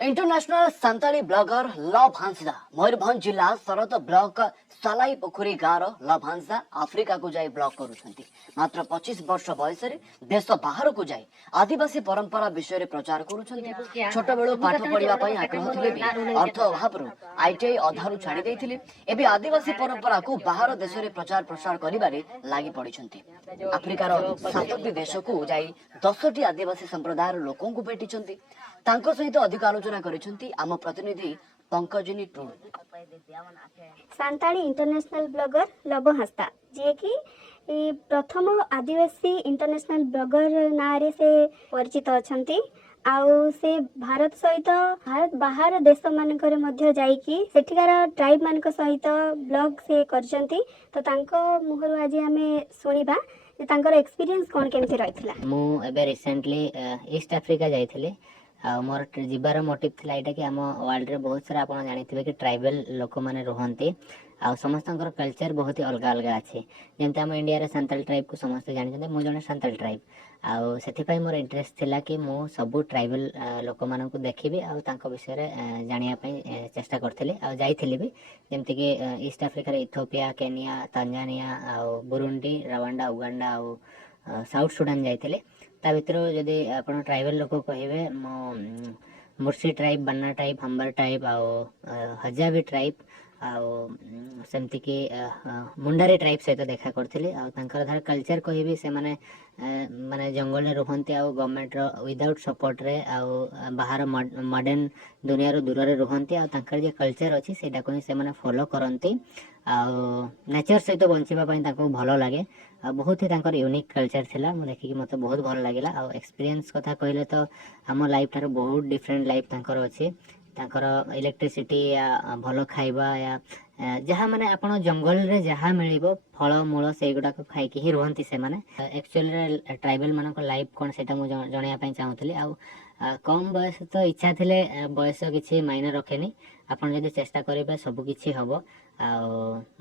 International Santali blogger Lav Hansda Mayurbhanj जिला सरद block सालाई पोखरी गाँव लव हांसदा आफ्रिका को जाई ब्लॉग करुछंती। मात्र 25 वर्ष बयस देश बाहर को जाई आदिवासी परंपरा विषय प्रचार करुछंती। छोट बेलू पाठ पढ़िबा पई आग्रह थिले भी अर्थ अभाव आईटीआई अधारू छाड़ी देथिले। एबे आदिवासी परंपरा को बाहर देश में प्रचार प्रसार करिबारे लागि पड़िछंती। आफ्रिकार 7टी देश को जाई 10टी आदिवासी संप्रदाय लोकों को भेटिछंती। तांको सहित अधिक आलोचना करिछंती आम प्रतिनिधि पंकजिनी टू। सांताली इंटरनेशनल ब्लॉगर लव हांसदा जे कि प्रथम आदिवासी इंटरनेशनल ब्लॉगर नारे से परिचित अछंती। आउ से भारत सहित भारत बाहर देश मानकर मध्य जाइकी सेठिकार ट्राइब मानक सहित ब्लॉग से करछंती। तो तांको मुहरु आज हमें सुनिबा जे तांकर एक्सपीरियंस कोन केमथि रहितला। मु एबे रिसेंटली ईस्ट अफ्रीका जाइथिले। मोर जीवार मोटिव थिला एटा कि आम वर्ल्ड रे बहुत सारा आपण जानिथिबे कि ट्राइबल लोक माने रहंती आ समस्त कल्चर बहुत ही अलग अलग अच्छे। जमती आम इंडिया रे संताल ट्राइब को समस्त जानिछन्ते मु जने संताल ट्राइब आ सेथिपाई मोर इंटरेस्ट थिला कि मु सब ट्राइबल लोक मानन को देखिबे आ तांको विषय रे जानिया पई चेष्टा करथिले आ जाइथिले भी। जेमति कि ईस्ट अफ्रीका रे इथियोपिया केनिया तांजानिया आ बुरुंडी रवांडा उगांडा आ साउथ सुडान जाइथिले। ता भितर जदि आपण ट्राइबल लोक कहिबे मुर्सी ट्राइब बन्ना ट्राइब हम्बर ट्राइब आ हजाबी ट्राइब सेमती कि मुंडारी ट्राइब सहित देखा करथिले। आ तांकर धार कल्चर कहिबे से माने माने जंगल रे रहंती आ गवर्नमेंट रो विदाउट सपोर्ट रे आ बाहर मॉडर्न दुनिया रो दूर रे रहंती आ तांकर जे कल्चर अछि सेटा को से माने फॉलो करंती आ नेचर सहित बंचिबा पई ताको भलो लागे। आ बहुत ही तांकर यूनिक कल्चर थिला मु देखि कि मते बहुत भलो लागिला। आ एक्सपीरियंस कथा कहले तो हम लाइफ थार बहुत डिफरेंट लाइफ तांकर अछि। तांकर इलेक्ट्रिसिटी या भलो खाइबा या जहाँ माने आपण जंगल रे जहाँ मिलिबो फल मूल सेगुडा को खाई कि ही रहंती से माने एक्चुअली ट्राइबल मानन को लाइफ कोन सेटा मु जणिया पई चाहूतली। आ कम बयस तो इच्छा थिले बयस किछि मायने रखेनी आपण जदि चेष्टा करिबे सब किछि हबो। आ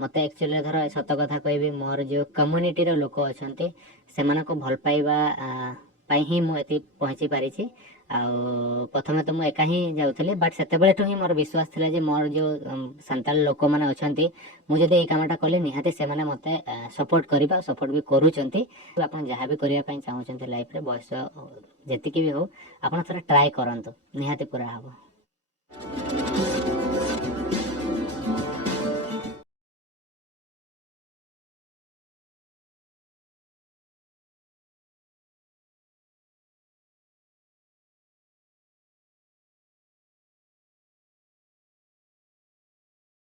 मते एक्चुअली धर सत कथा कहबी मोर जो कम्युनिटी रो लोक अछंती से माने को भल पाइबा पाई ही मु एति पहुंची पारिछि। आ प्रथमे तो मु एका ही जाउथले बट सेते बेले तो ही मोर विश्वास थिला जे मोर जो संताल लोक माने अछंती मु जदि ए कामटा कले निहाते से माने मते सपोर्ट करिबा सपोर्ट भी करूचंती। आपण जहा भी करिया पई चाहूचंती लाइफ रे बयस जेति कि भी हो आपण थोड़ा ट्राई करंतो निहाते पूरा हबो।